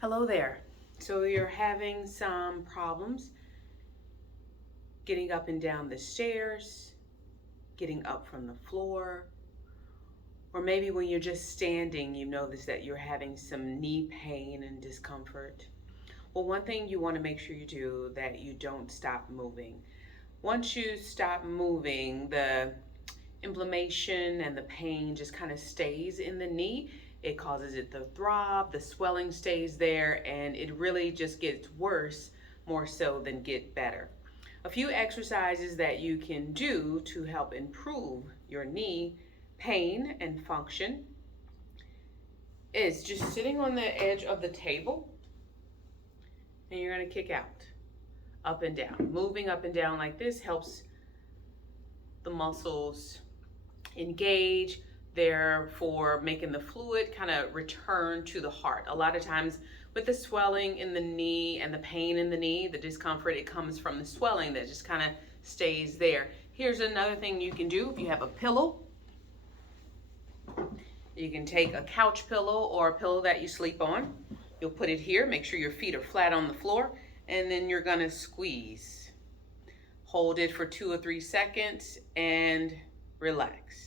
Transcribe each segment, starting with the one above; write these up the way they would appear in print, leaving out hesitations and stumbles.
Hello there. So you're having some problems getting up and down the stairs, getting up from the floor, or maybe when you're just standing, you notice that you're having some knee pain and discomfort. Well, one thing you want to make sure you do that you don't stop moving. Once you stop moving, the inflammation and the pain just kind of stays in the knee. It causes it to throb, the swelling stays there, and it really just gets worse more so than get better. A few exercises that you can do to help improve your knee pain and function is just sitting on the edge of the table, and you're going to kick out, up and down. Moving up and down like this helps the muscles engage, therefore making the fluid kind of return to the heart. A lot of times with the swelling in the knee and the pain in the knee, the discomfort, it comes from the swelling that just kind of stays there. Here's another thing you can do. If you have a pillow, you can take a couch pillow or a pillow that you sleep on. You'll put it here, make sure your feet are flat on the floor, and then you're gonna squeeze. Hold it for 2 or 3 seconds and relax.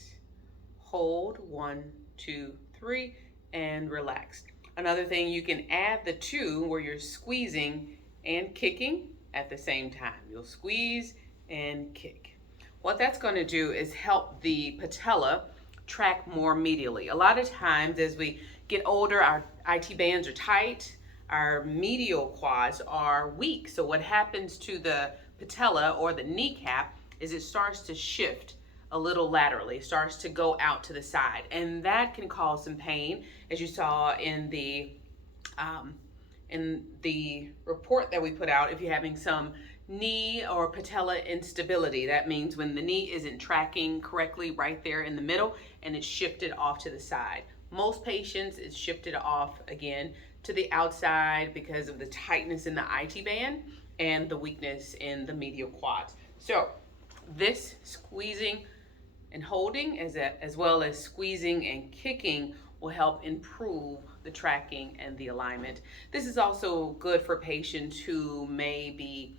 Hold 1, 2, 3, and relax. Another thing, you can add the two where you're squeezing and kicking at the same time. You'll squeeze and kick. What that's going to do is help the patella track more medially. A lot of times as we get older, our IT bands are tight, our medial quads are weak. So what happens to the patella or the kneecap is it starts to shift a little laterally, starts to go out to the side, and that can cause some pain, as you saw in the report that we put out. If you're having some knee or patella instability, that means when the knee isn't tracking correctly right there in the middle and it's shifted off to the side. Most patients, it's shifted off again to the outside because of the tightness in the IT band and the weakness in the medial quads. So this squeezing and holding as well as squeezing and kicking will help improve the tracking and the alignment. This is also good for patients who may be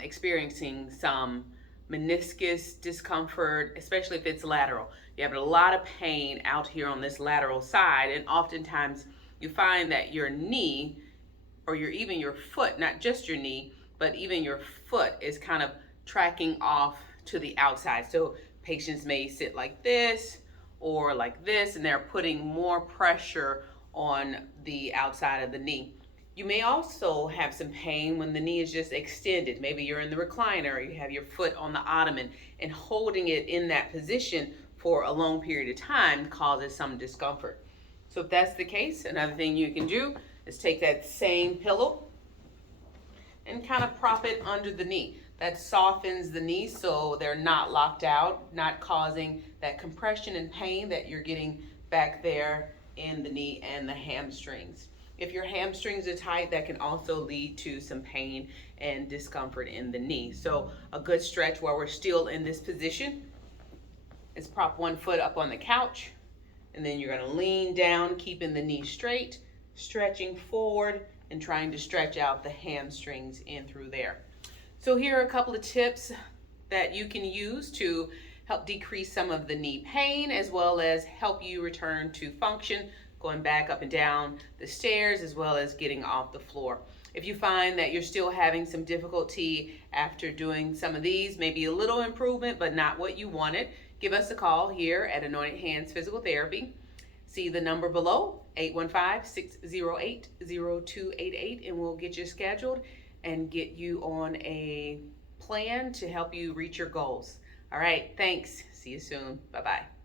experiencing some meniscus discomfort, especially if it's lateral. You have a lot of pain out here on this lateral side, and oftentimes you find that your knee or even your foot, not just your knee, but even your foot is kind of tracking off to the outside. So patients may sit like this or like this, and they're putting more pressure on the outside of the knee. You may also have some pain when the knee is just extended. Maybe you're in the recliner or you have your foot on the ottoman, and holding it in that position for a long period of time causes some discomfort. So if that's the case, another thing you can do is take that same pillow and kind of prop it under the knee. That softens the knee so they're not locked out, not causing that compression and pain that you're getting back there in the knee and the hamstrings. If your hamstrings are tight, that can also lead to some pain and discomfort in the knee. So a good stretch while we're still in this position is prop one foot up on the couch, and then you're going to lean down, keeping the knee straight, stretching forward, and trying to stretch out the hamstrings in through there. So here are a couple of tips that you can use to help decrease some of the knee pain, as well as help you return to function, going back up and down the stairs, as well as getting off the floor. If you find that you're still having some difficulty after doing some of these, maybe a little improvement, but not what you wanted, give us a call here at Anointed Hands Physical Therapy. See the number below, 815-608-0288, and we'll get you scheduled and get you on a plan to help you reach your goals. All right, thanks. See you soon. Bye-bye.